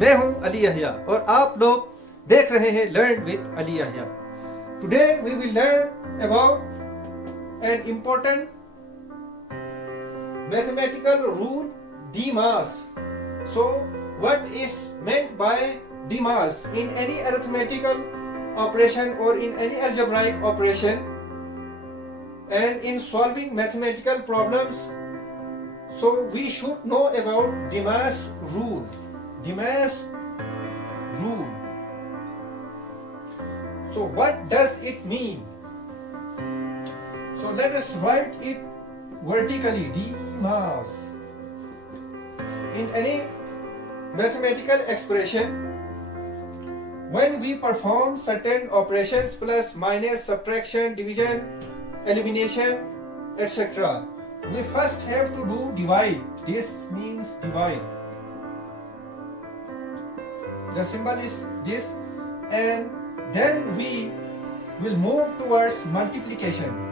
मैं हूं अली यहिया और आप लोग देख रहे हैं learn with Ali Yahya. Today we will learn about an important mathematical rule DMAS. So what is meant by DMAS in any arithmetical operation or in any algebraic operation and in solving mathematical problems? So we should know about DMAS rule. DMAS rule. So what does it mean? So let us write it vertically, DMAS. In any mathematical expression, when we perform certain operations plus, minus, subtraction, division, elimination, etc., we first have to do divide. This means divide. The symbol is this, and then we will move towards multiplication.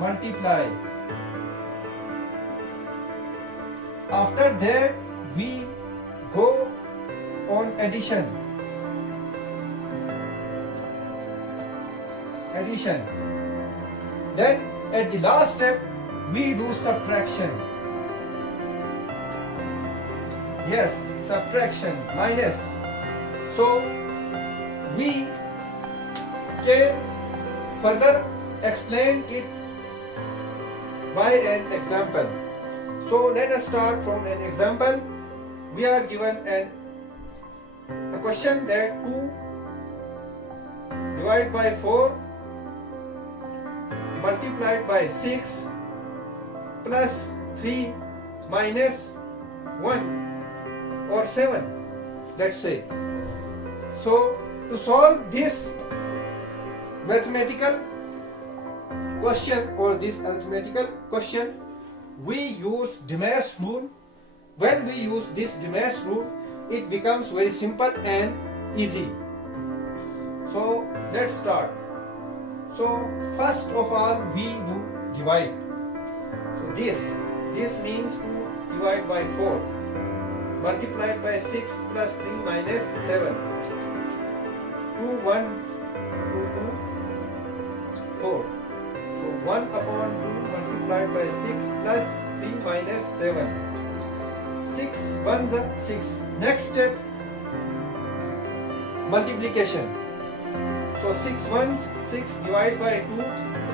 Multiply. After that we go on addition. Then at the last step we do subtraction. Yes, subtraction, minus. So we can further explain it by an example. So let us start from an example. We are given a question that 2 divided by 4 multiplied by 6 plus 3 minus 1 or 7, let's say. So to solve this mathematical question or this arithmetical question, we use DMAS rule. When we use this DMAS rule, it becomes very simple and easy. So let's start. So first of all we do divide. So this means 2 divided by 4 multiplied by 6 plus 3 minus 7. 2 1 2 2 4. So 1 upon 2 multiplied by 6 plus 3 minus 7. 6 1s are 6. Next step, multiplication. So 6 1s 6 divided by 2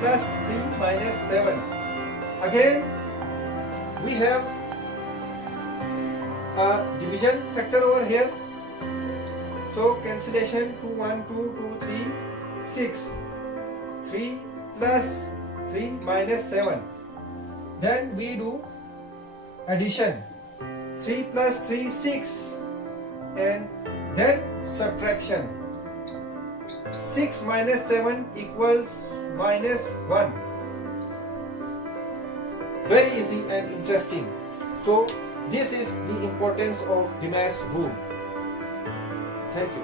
plus 3 minus 7. Again we have a division factor over here. So cancellation, 2 1 2 2 3 6. 3 plus 3 minus 7. Then we do addition. 3 plus 3 6, and then subtraction. 6 minus 7 equals minus 1. Very easy and interesting. So this is the importance of DMAS rule. Thank you.